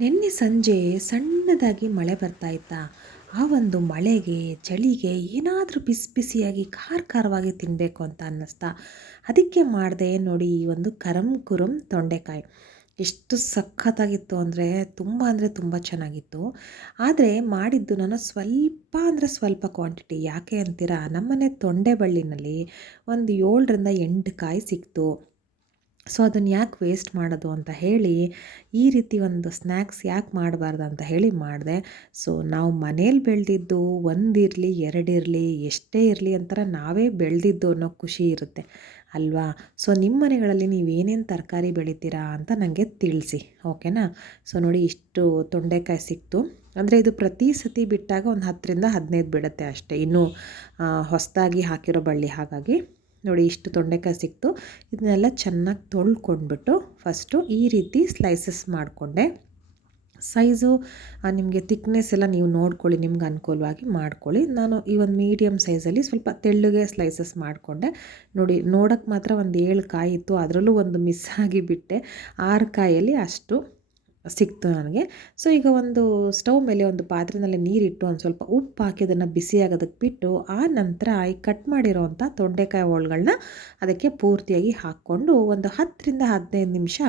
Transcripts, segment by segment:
ನಿನ್ನೆ ಸಂಜೆ ಸಣ್ಣದಾಗಿ ಮಳೆ ಬರ್ತಾ ಇತ್ತಾ. ಆ ಒಂದು ಮಳೆಗೆ, ಚಳಿಗೆ ಏನಾದರೂ ಬಿಸಿ ಬಿಸಿಯಾಗಿ ಖಾರ ಖಾರವಾಗಿ ತಿನ್ನಬೇಕು ಅಂತ ಅನ್ನಿಸ್ತಾ. ಅದಕ್ಕೆ ಮಾಡಿದೆ ನೋಡಿ ಈ ಒಂದು ಕರಂ ಕುರಂ ತೊಂಡೆಕಾಯಿ. ಎಷ್ಟು ಸಖತ್ತಾಗಿತ್ತು ಅಂದರೆ ತುಂಬ ಅಂದರೆ ತುಂಬ ಚೆನ್ನಾಗಿತ್ತು. ಆದರೆ ಮಾಡಿದ್ದು ನಾನು ಸ್ವಲ್ಪ ಅಂದರೆ ಸ್ವಲ್ಪ ಕ್ವಾಂಟಿಟಿ ಯಾಕೆ ಅಂತೀರಾ? ನಮ್ಮನೆ ತೊಂಡೆ ಬಳ್ಳಿನಲ್ಲಿ ಒಂದು ಏಳರಿಂದ ಎಂಟು ಕಾಯಿ ಸಿಕ್ತು. ಸೊ ಅದನ್ನು ಯಾಕೆ ವೇಸ್ಟ್ ಮಾಡೋದು ಅಂತ ಹೇಳಿ ಈ ರೀತಿ ಒಂದು ಸ್ನ್ಯಾಕ್ಸ್ ಯಾಕೆ ಮಾಡಬಾರ್ದು ಅಂತ ಹೇಳಿ ಮಾಡಿದೆ. ಸೊ ನಾವು ಮನೇಲಿ ಬೆಳೆದಿದ್ದು ಒಂದಿರಲಿ ಎರಡಿರಲಿ ಎಷ್ಟೇ ಇರಲಿ ಅಂತಾರೆ ನಾವೇ ಬೆಳೆದಿದ್ದು ಅನ್ನೋ ಖುಷಿ ಇರುತ್ತೆ. ಅಲ್ವಾ? ಸೊ ನಿಮ್ಮ ಮನೆಗಳಲ್ಲಿ ನೀವು ಏನೇನು ತರಕಾರಿ ಬೆಳಿತೀರಾ ಅಂತ ನನಗೆ ತಿಳಿಸಿ, ಓಕೆನಾ? ಸೊ ನೋಡಿ ಇಷ್ಟು ತೊಂಡೆಕಾಯಿ ಸಿಕ್ತು. ಅಂದರೆ ಇದು ಪ್ರತಿ ಸತಿ ಬಿಟ್ಟಾಗ ಒಂದು ಹತ್ತರಿಂದ ಹದಿನೈದು ಬಿಡುತ್ತೆ ಅಷ್ಟೇ. ಇನ್ನೂ ಹೊಸದಾಗಿ ಹಾಕಿರೋ ಬಳ್ಳಿ ಹಾಗಾಗಿ. ನೋಡಿ ಇಷ್ಟು ತೊಂಡೆಕಾಯಿ ಸಿಕ್ತು. ಇದನ್ನೆಲ್ಲ ಚೆನ್ನಾಗಿ ತೊಳ್ಕೊಂಡ್ಬಿಟ್ಟು ಫಸ್ಟು ಈ ರೀತಿ ಸ್ಲೈಸಸ್ ಮಾಡಿಕೊಂಡೆ. ಸೈಜು ನಿಮಗೆ ತಿಕ್ನೆಸ್ ಎಲ್ಲ ನೀವು ನೋಡ್ಕೊಳ್ಳಿ, ನಿಮ್ಗೆ ಅನುಕೂಲವಾಗಿ ಮಾಡ್ಕೊಳ್ಳಿ. ನಾನು ಈ ಒಂದು ಮೀಡಿಯಮ್ ಸೈಜಲ್ಲಿ ಸ್ವಲ್ಪ ತೆಳ್ಳಗೆ ಸ್ಲೈಸಸ್ ಮಾಡಿಕೊಂಡೆ. ನೋಡಿ ನೋಡೋಕ್ಕೆ ಮಾತ್ರ ಒಂದು ಏಳು ಕಾಯಿ ಇತ್ತು, ಅದರಲ್ಲೂ ಒಂದು ಮಿಸ್ ಆಗಿ ಬಿಟ್ಟೆ ಆರು ಕಾಯಲ್ಲಿ ಅಷ್ಟು ಸಿಕ್ತು ನನಗೆ. ಸೊ ಈಗ ಒಂದು ಸ್ಟವ್ ಮೇಲೆ ಒಂದು ಪಾತ್ರೆನಲ್ಲಿ ನೀರಿಟ್ಟು ಒಂದು ಸ್ವಲ್ಪ ಉಪ್ಪು ಹಾಕಿ ಅದನ್ನು ಬಿಸಿಯಾಗೋದಕ್ಕೆ ಬಿಟ್ಟು ಆ ನಂತರ ಈ ಕಟ್ ಮಾಡಿರೋವಂಥ ತೊಂಡೆಕಾಯಿ ಹೋಳುಗಳನ್ನ ಅದಕ್ಕೆ ಪೂರ್ತಿಯಾಗಿ ಹಾಕ್ಕೊಂಡು ಒಂದು ಹತ್ತರಿಂದ ಹದಿನೈದು ನಿಮಿಷ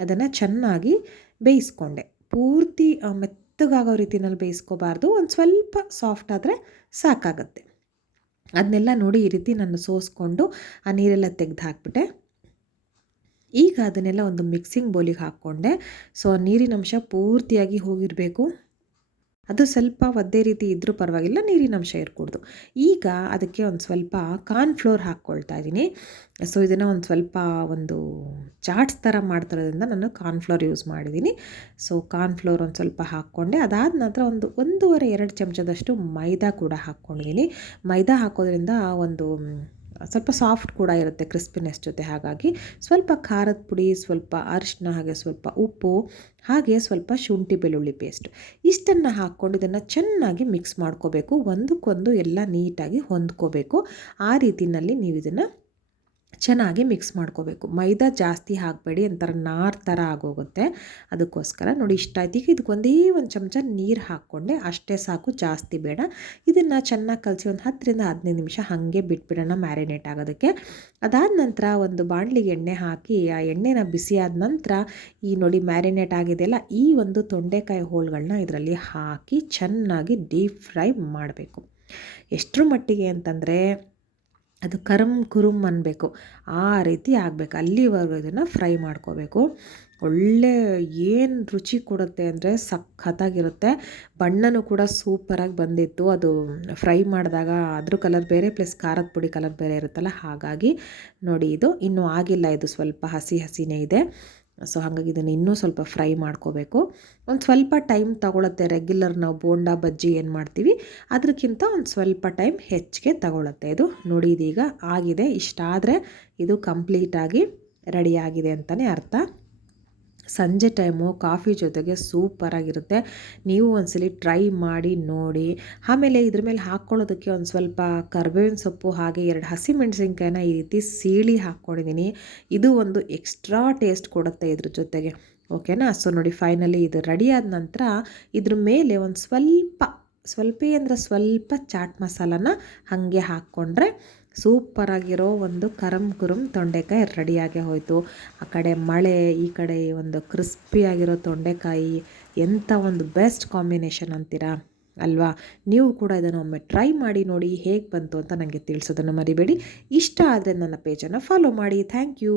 ಅದನ್ನು ಚೆನ್ನಾಗಿ ಬೇಯಿಸ್ಕೊಂಡೆ. ಪೂರ್ತಿ ಮೆತ್ತಗಾಗೋ ರೀತಿಯಲ್ಲಿ ಬೇಯಿಸ್ಕೋಬಾರ್ದು. ಒಂದು ಸ್ವಲ್ಪ ಸಾಫ್ಟ್ ಆದರೆ ಸಾಕಾಗುತ್ತೆ. ಅದನ್ನೆಲ್ಲ ನೋಡಿ ಈ ರೀತಿ ನಾನು ಸೋಸ್ಕೊಂಡು ಆ ನೀರೆಲ್ಲ ತೆಗೆದು ಹಾಕ್ಬಿಟ್ಟೆ. ಈಗ ಅದನ್ನೆಲ್ಲ ಒಂದು ಮಿಕ್ಸಿಂಗ್ ಬೌಲಿಗೆ ಹಾಕ್ಕೊಂಡೆ. ಸೊ ನೀರಿನ ಅಂಶ ಪೂರ್ತಿಯಾಗಿ ಹೋಗಿರಬೇಕು. ಅದು ಸ್ವಲ್ಪ ಒದ್ದೆ ರೀತಿ ಇದ್ದರೂ ಪರವಾಗಿಲ್ಲ, ನೀರಿನ ಅಂಶ ಇರಕೂಡ್ದು. ಈಗ ಅದಕ್ಕೆ ಒಂದು ಸ್ವಲ್ಪ ಕಾರ್ನ್ಫ್ಲೋರ್ ಹಾಕ್ಕೊಳ್ತಾ ಇದ್ದೀನಿ. ಸೊ ಇದನ್ನು ಒಂದು ಸ್ವಲ್ಪ ಒಂದು ಚಾಟ್ಸ್ ಥರ ಮಾಡ್ತಿರೋದ್ರಿಂದ ನಾನು ಕಾರ್ನ್ಫ್ಲೋರ್ ಯೂಸ್ ಮಾಡಿದ್ದೀನಿ. ಸೊ ಕಾರ್ನ್ಫ್ಲೋರ್ ಒಂದು ಸ್ವಲ್ಪ ಹಾಕ್ಕೊಂಡೆ. ಅದಾದ ನಂತರ ಒಂದು ಒಂದೂವರೆ ಎರಡು ಚಮಚದಷ್ಟು ಮೈದಾ ಕೂಡ ಹಾಕ್ಕೊಂಡಿದ್ದೀನಿ. ಮೈದಾ ಹಾಕೋದ್ರಿಂದ ಒಂದು ಸ್ವಲ್ಪ ಸಾಫ್ಟ್ ಕೂಡ ಇರುತ್ತೆ ಕ್ರಿಸ್ಪಿನೆಸ್ ಜೊತೆ ಹಾಗಾಗಿ. ಸ್ವಲ್ಪ ಖಾರದ ಪುಡಿ, ಸ್ವಲ್ಪ ಅರಿಶಿನ, ಹಾಗೆ ಸ್ವಲ್ಪ ಉಪ್ಪು, ಹಾಗೆ ಸ್ವಲ್ಪ ಶುಂಠಿ ಬೆಳ್ಳುಳ್ಳಿ ಪೇಸ್ಟ್ ಇಷ್ಟನ್ನು ಹಾಕ್ಕೊಂಡು ಇದನ್ನು ಚೆನ್ನಾಗಿ ಮಿಕ್ಸ್ ಮಾಡ್ಕೋಬೇಕು. ಒಂದಕ್ಕೊಂದು ಎಲ್ಲ ನೀಟಾಗಿ ಹೊಂದ್ಕೋಬೇಕು. ಆ ರೀತಿಯಲ್ಲಿ ನೀವು ಇದನ್ನು ಚೆನ್ನಾಗಿ ಮಿಕ್ಸ್ ಮಾಡ್ಕೋಬೇಕು. ಮೈದಾ ಜಾಸ್ತಿ ಹಾಕಬೇಡಿ ಒಂಥರ ನಾರ್ ಥರ ಆಗೋಗುತ್ತೆ. ಅದಕ್ಕೋಸ್ಕರ ನೋಡಿ ಇಷ್ಟ ಆಯ್ತು. ಈಗ ಇದಕ್ಕೆ ಒಂದೇ ಚಮಚ ನೀರು ಹಾಕ್ಕೊಂಡೆ. ಅಷ್ಟೇ ಸಾಕು, ಜಾಸ್ತಿ ಬೇಡ. ಇದನ್ನು ಚೆನ್ನಾಗಿ ಕಲಸಿ ಒಂದು ಹತ್ತರಿಂದ ಹದಿನೈದು ನಿಮಿಷ ಹಾಗೆ ಬಿಟ್ಬಿಡೋಣ ಮ್ಯಾರಿನೇಟ್ ಆಗೋದಕ್ಕೆ. ಅದಾದ ನಂತರ ಒಂದು ಬಾಣಲಿಗೆ ಎಣ್ಣೆ ಹಾಕಿ, ಆ ಎಣ್ಣೆನ ಬಿಸಿಯಾದ ನಂತರ ಈ ನೋಡಿ ಮ್ಯಾರಿನೇಟ್ ಆಗಿದೆಯಲ್ಲ ಈ ಒಂದು ತೊಂಡೆಕಾಯಿ ಹೋಳುಗಳನ್ನ ಇದರಲ್ಲಿ ಹಾಕಿ ಚೆನ್ನಾಗಿ ಡೀಪ್ ಫ್ರೈ ಮಾಡಬೇಕು. ಎಷ್ಟರ ಮಟ್ಟಿಗೆ ಅಂತಂದರೆ ಅದು ಕರಮ್ ಕುರುಮ್ ಅನ್ನಬೇಕು ಆ ರೀತಿ ಆಗಬೇಕು. ಅಲ್ಲಿವರೆಗೂ ಇದನ್ನು ಫ್ರೈ ಮಾಡ್ಕೋಬೇಕು. ಒಳ್ಳೆ ಏನು ರುಚಿ ಕೊಡುತ್ತೆ ಅಂದರೆ ಸಖತ್ತಾಗಿರುತ್ತೆ. ಬಣ್ಣನೂ ಕೂಡ ಸೂಪರಾಗಿ ಬಂದಿತ್ತು. ಅದು ಫ್ರೈ ಮಾಡಿದಾಗ ಅದ್ರ ಕಲರ್ ಬೇರೆ ಪ್ಲಸ್ ಖಾರದ ಪುಡಿ ಕಲರ್ ಬೇರೆ ಇರುತ್ತಲ್ಲ, ಹಾಗಾಗಿ ನೋಡಿ ಇದು. ಇನ್ನೂ ಆಗಿಲ್ಲ ಇದು. ಸ್ವಲ್ಪ ಹಸಿ ಹಸಿನೇ ಇದೆ. ಸೊ ಹಾಗಾಗಿ ಇದನ್ನು ಇನ್ನೂ ಸ್ವಲ್ಪ ಫ್ರೈ ಮಾಡ್ಕೋಬೇಕು. ಒಂದು ಸ್ವಲ್ಪ ಟೈಮ್ ತಗೊಳತ್ತೆ. ರೆಗ್ಯುಲರ್ ನಾವು ಬೋಂಡಾ, ಬಜ್ಜಿ ಏನು ಮಾಡ್ತೀವಿ ಅದಕ್ಕಿಂತ ಒಂದು ಸ್ವಲ್ಪ ಟೈಮ್ ಹೆಚ್ಚಿಗೆ ತಗೊಳತ್ತೆ. ಇದು ನೋಡಿ, ಇದೀಗ ಆಗಿದೆ. ಇಷ್ಟಾದರೆ ಇದು ಕಂಪ್ಲೀಟಾಗಿ ರೆಡಿಯಾಗಿದೆ ಅಂತಲೇ ಅರ್ಥ. ಸಂಜೆ ಟೈಮು ಕಾಫಿ ಜೊತೆಗೆ ಸೂಪರಾಗಿರುತ್ತೆ ನೀವು ಒಂದ್ಸಲಿ ಟ್ರೈ ಮಾಡಿ, ನೋಡಿ. ಆಮೇಲೆ ಇದ್ರ ಮೇಲೆ ಹಾಕ್ಕೊಳ್ಳೋದಕ್ಕೆ ಒಂದು ಸ್ವಲ್ಪ ಕರ್ಬೇವಿನ ಸೊಪ್ಪು, ಹಾಗೆ ಎರಡು ಹಸಿಮೆಣಸಿನ್ಕಾಯಿನ ಈ ರೀತಿ ಸೀಳಿ ಹಾಕ್ಕೊಂಡಿದ್ದೀನಿ. ಇದು ಒಂದು ಎಕ್ಸ್ಟ್ರಾ ಟೇಸ್ಟ್ ಕೊಡುತ್ತೆ ಇದ್ರ ಜೊತೆಗೆ. ಓಕೆನಾ? ಸೊ, ನೋಡಿ, ಫೈನಲಿ ಇದು ರೆಡಿ ಆದ ನಂತರ ಇದ್ರ ಮೇಲೆ ಒಂದು ಸ್ವಲ್ಪ ಸ್ವಲ್ಪ ಅಂದರೆ ಸ್ವಲ್ಪ ಚಾಟ್ ಮಸಾಲನ ಹಾಗೆ ಹಾಕ್ಕೊಂಡ್ರೆ ಸೂಪರಾಗಿರೋ ಒಂದು ಕರಮ್ ಕುರುಮ್ ತೊಂಡೆಕಾಯಿ ರೆಡಿಯಾಗಿ ಹೋಯಿತು. ಆ ಕಡೆ ಮಳೆ, ಈ ಕಡೆ ಒಂದು ಕ್ರಿಸ್ಪಿಯಾಗಿರೋ ತೊಂಡೆಕಾಯಿ ಎಂಥ ಒಂದು ಬೆಸ್ಟ್ ಕಾಂಬಿನೇಷನ್ ಅಂತೀರಾ? ಅಲ್ವಾ? ನೀವು ಕೂಡ ಇದನ್ನು ಒಮ್ಮೆ ಟ್ರೈ ಮಾಡಿ ನೋಡಿ ಹೇಗೆ ಬಂತು ಅಂತ ನನಗೆ ತಿಳಿಸೋದನ್ನು ಮರಿಬೇಡಿ. ಇಷ್ಟ ಆದರೆ ನನ್ನ ಪೇಜನ್ನು ಫಾಲೋ ಮಾಡಿ. Thank you